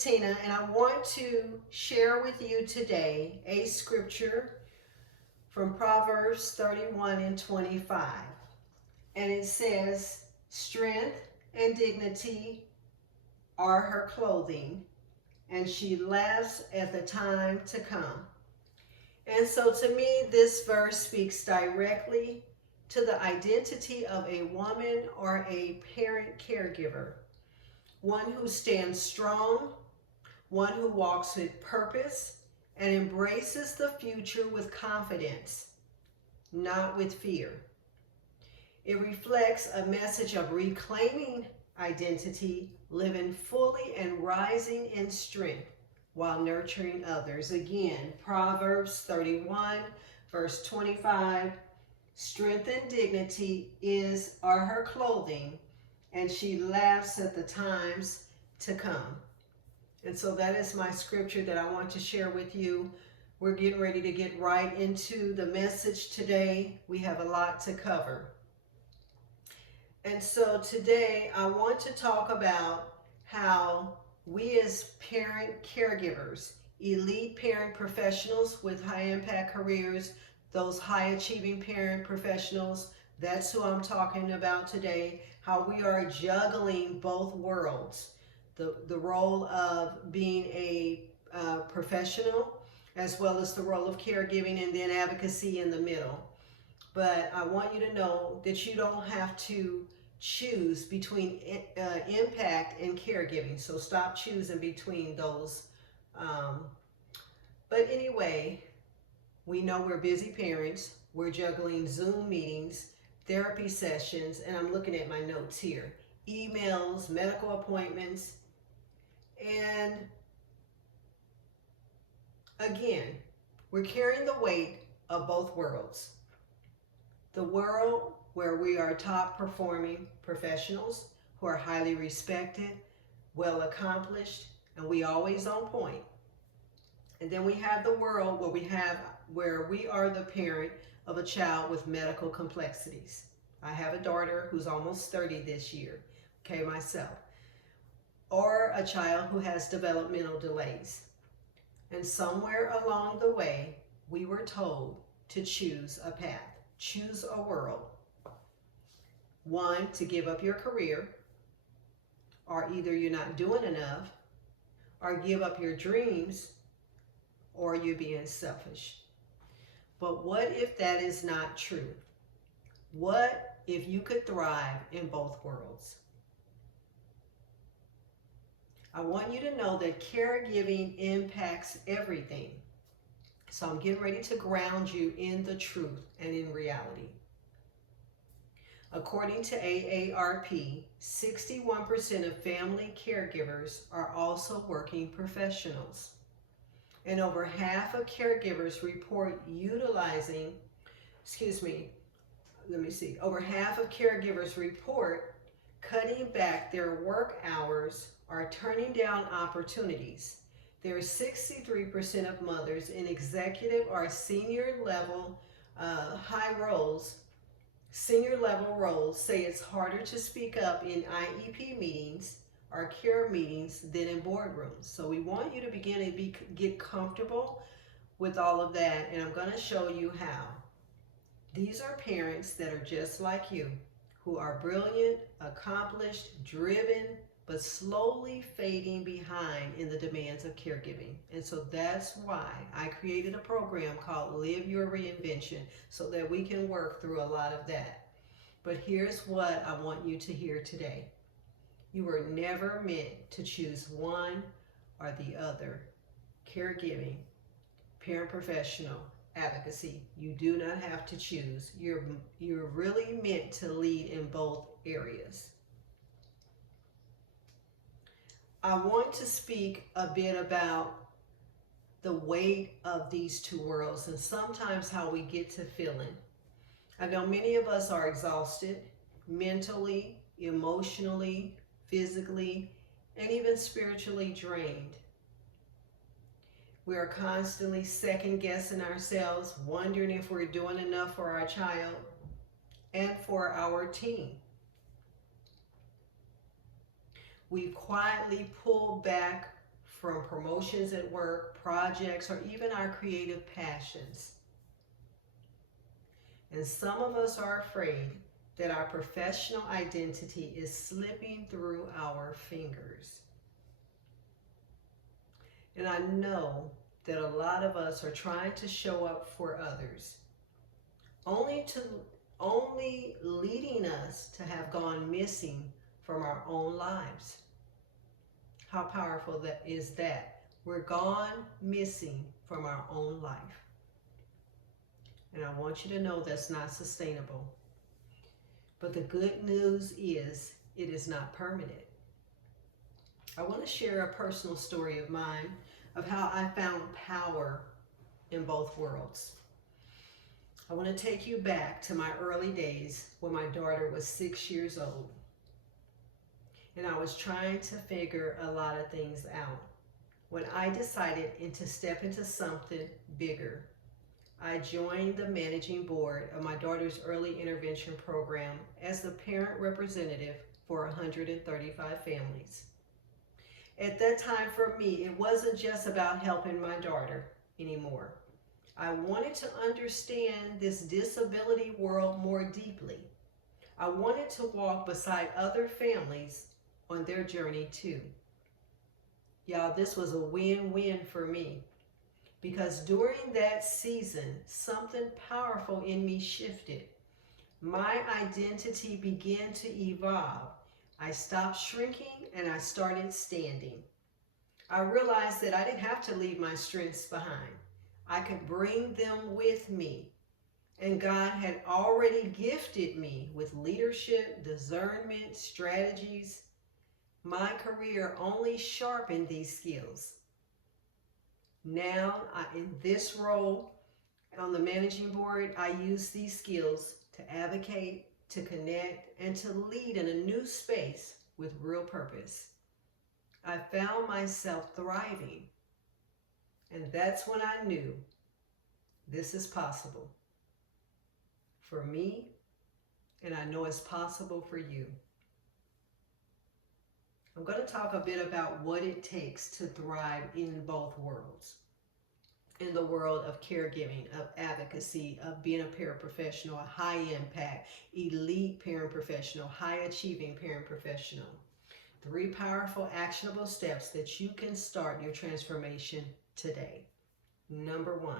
Tina, and I want to share with you today a scripture from Proverbs 31 and 25. And it says, "Strength and dignity are her clothing, and she laughs at the time to come." And so to me, this verse speaks directly to the identity of a woman or a parent caregiver, one who stands strong, one who walks with purpose and embraces the future with confidence, not with fear. It reflects a message of reclaiming identity, living fully and rising in strength while nurturing others. Again, Proverbs 31, verse 25, "Strength and dignity are her clothing, and she laughs at the times to come." And so that is my scripture that I want to share with you. We're getting ready to get right into the message today. We have a lot to cover. And so today I want to talk about how we as parent caregivers, elite parent professionals with high impact careers, those high achieving parent professionals, that's who I'm talking about today, how we are juggling both worlds. The role of being a professional, as well as the role of caregiving, and then advocacy in the middle. But I want you to know that you don't have to choose between impact and caregiving. So stop choosing between those. But anyway, we know we're busy parents. We're juggling Zoom meetings, therapy sessions, and I'm looking at my notes here, emails, medical appointments. And again, we're carrying the weight of both worlds. The world where we are top performing professionals who are highly respected, well accomplished, and we always on point. And then we have the world where we are the parent of a child with medical complexities. I have a daughter who's almost 30 this year, okay, myself. Or a child who has developmental delays. And somewhere along the way, we were told to choose a path, choose a world. One, to give up your career, or either you're not doing enough, or give up your dreams, or you're being selfish. But what if that is not true? What if you could thrive in both worlds? I want you to know that caregiving impacts everything. So I'm getting ready to ground you in the truth and in reality. According to AARP, 61% of family caregivers are also working professionals. And over half of caregivers report over half of caregivers report cutting back their work hours or turning down opportunities. There are 63% of mothers in executive or senior level roles say it's harder to speak up in IEP meetings or care meetings than in boardrooms. So we want you to begin to get comfortable with all of that, and I'm going to show you how. These are parents that are just like you, who are brilliant, accomplished, driven, but slowly fading behind in the demands of caregiving. And so that's why I created a program called Live Your Reinvention, so that we can work through a lot of that. But here's what I want you to hear today. You were never meant to choose one or the other. Caregiving, parent professional, advocacy. You do not have to choose. You're really meant to lead in both areas. I want to speak a bit about the weight of these two worlds and sometimes how we get to feeling. I know many of us are exhausted mentally, emotionally, physically, and even spiritually drained. We are constantly second guessing ourselves, wondering if we're doing enough for our child and for our team. We've quietly pulled back from promotions at work, projects, or even our creative passions. And some of us are afraid that our professional identity is slipping through our fingers. And I know that a lot of us are trying to show up for others, only leading us to have gone missing from our own lives. How powerful that is that? We're gone missing from our own life. And I want you to know that's not sustainable. But the good news is it is not permanent. I want to share a personal story of mine of how I found power in both worlds. I want to take you back to my early days when my daughter was 6 years old. And I was trying to figure a lot of things out when I decided to step into something bigger. I joined the managing board of my daughter's early intervention program as the parent representative for 135 families. At that time for me, it wasn't just about helping my daughter anymore. I wanted to understand this disability world more deeply. I wanted to walk beside other families on their journey too. Y'all, this was a win-win for me because during that season, something powerful in me shifted. My identity began to evolve. I stopped shrinking and I started standing. I realized that I didn't have to leave my strengths behind. I could bring them with me. And God had already gifted me with leadership, discernment, strategies. My career only sharpened these skills. Now, in this role on the managing board, I use these skills to advocate, to connect, and to lead in a new space with real purpose. I found myself thriving, and that's when I knew this is possible for me, and I know it's possible for you. I'm going to talk a bit about what it takes to thrive in both worlds. In the world of caregiving, of advocacy, of being a paraprofessional, a high impact, elite paraprofessional, high achieving paraprofessional. 3 powerful actionable steps that you can start your transformation today. Number 1,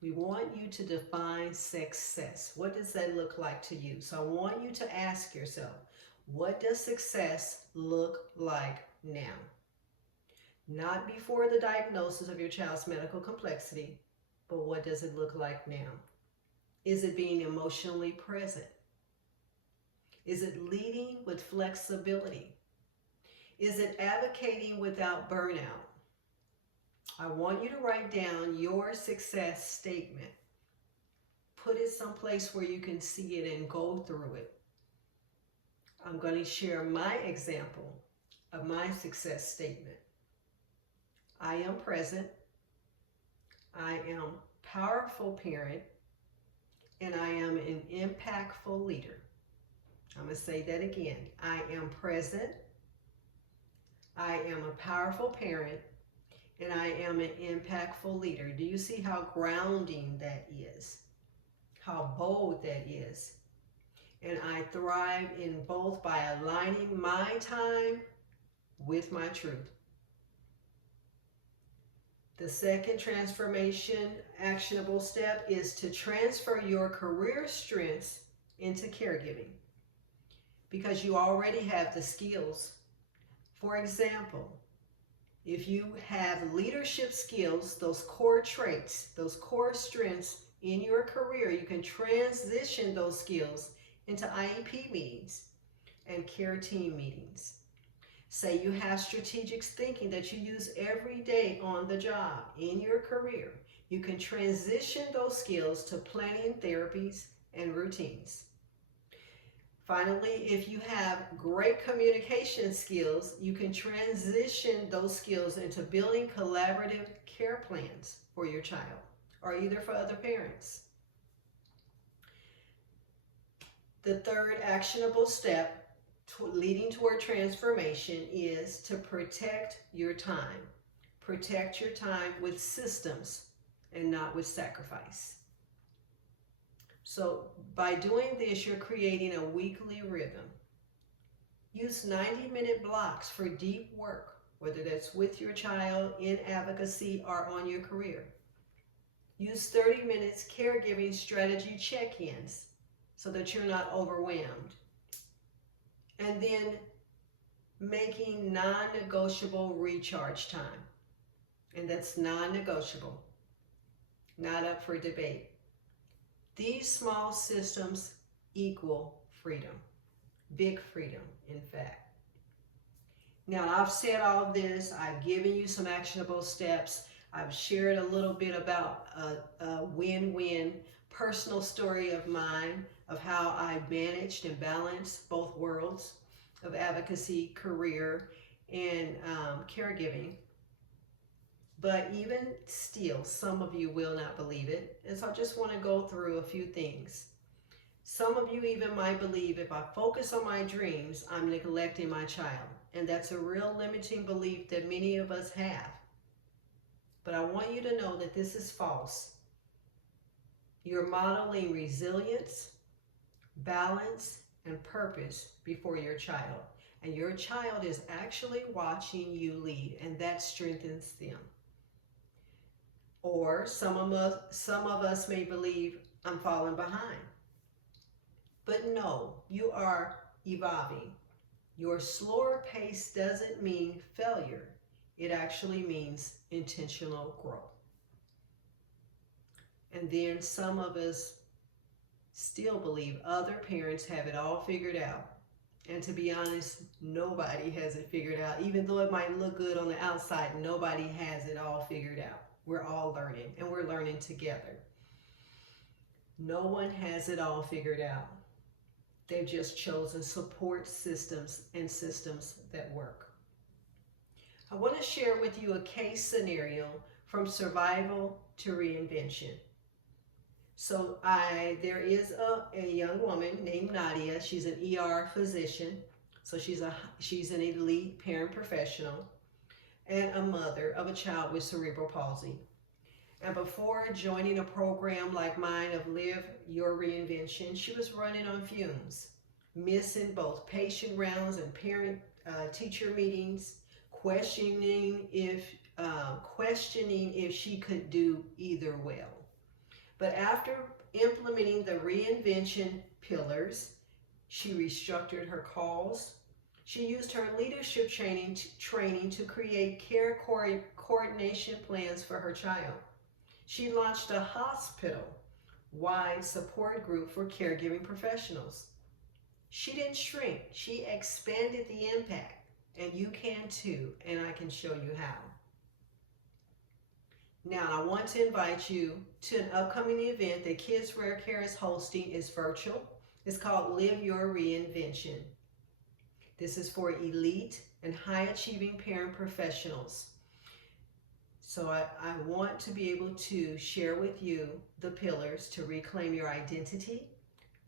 we want you to define success. What does that look like to you? So I want you to ask yourself, what does success look like now? Not before the diagnosis of your child's medical complexity, but what does it look like now? Is it being emotionally present? Is it leading with flexibility? Is it advocating without burnout? I want you to write down your success statement. Put it someplace where you can see it and go through it. I'm going to share my example of my success statement. I am present. I am a powerful parent. And I am an impactful leader. I'm going to say that again. I am present. I am a powerful parent. And I am an impactful leader. Do you see how grounding that is? How bold that is? And I thrive in both by aligning my time with my truth. The second transformation actionable step is to transfer your career strengths into caregiving because you already have the skills. For example, if you have leadership skills, those core traits, those core strengths in your career, you can transition those skills into IEP meetings and care team meetings. Say you have strategic thinking that you use every day on the job, in your career. You can transition those skills to planning therapies and routines. Finally, if you have great communication skills, you can transition those skills into building collaborative care plans for your child or either for other parents. The third actionable step leading toward transformation is to protect your time. Protect your time with systems and not with sacrifice. So by doing this, you're creating a weekly rhythm. Use 90-minute blocks for deep work, whether that's with your child, in advocacy, or on your career. Use 30 minutes caregiving strategy check-ins so that you're not overwhelmed. And then making non-negotiable recharge time. And that's non-negotiable, not up for debate. These small systems equal freedom. Big freedom, in fact. Now, I've said all this. I've given you some actionable steps. I've shared a little bit about a win-win personal story of mine of how I managed and balanced both worlds of advocacy, career, and caregiving. But even still, some of you will not believe it. And so I just want to go through a few things. Some of you even might believe if I focus on my dreams, I'm neglecting my child. And that's a real limiting belief that many of us have. But I want you to know that this is false. You're modeling resilience, balance, and purpose before your child. And your child is actually watching you lead, and that strengthens them. Or some of us may believe I'm falling behind. But no, you are evolving. Your slower pace doesn't mean failure. It actually means intentional growth. And then some of us still believe other parents have it all figured out. And to be honest, nobody has it figured out. Even though it might look good on the outside, nobody has it all figured out. We're all learning, and we're learning together. No one has it all figured out. They've just chosen support systems and systems that work. I want to share with you a case scenario from survival to reinvention. So there is a young woman named Nadia. She's an ER physician. So she's an elite parent professional and a mother of a child with cerebral palsy. And before joining a program like mine of Live Your Reinvention, she was running on fumes, missing both patient rounds and parent-teacher meetings, questioning if she could do either well. But after implementing the reinvention pillars, she restructured her calls. She used her leadership training to create care coordination plans for her child. She launched a hospital-wide support group for caregiving professionals. She didn't shrink. She expanded the impact. And you can too, and I can show you how. Now, I want to invite you to an upcoming event that Kids Rare Care is hosting. It's virtual. It's called Live Your Reinvention. This is for elite and high-achieving parent professionals. So I want to be able to share with you the pillars to reclaim your identity,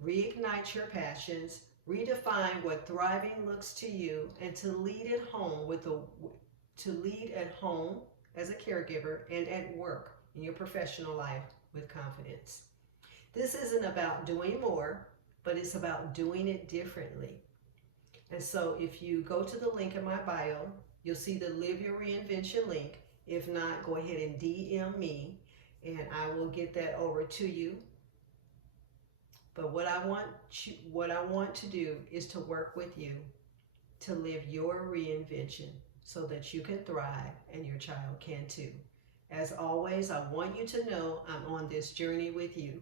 reignite your passions, redefine what thriving looks to you, and to lead at home as a caregiver and at work in your professional life with confidence. This isn't about doing more, but it's about doing it differently. And so if you go to the link in my bio, you'll see the Live Your Reinvention link. If not, go ahead and DM me and I will get that over to you. But what I want to do is to work with you to live your reinvention so that you can thrive and your child can too. As always, I want you to know I'm on this journey with you.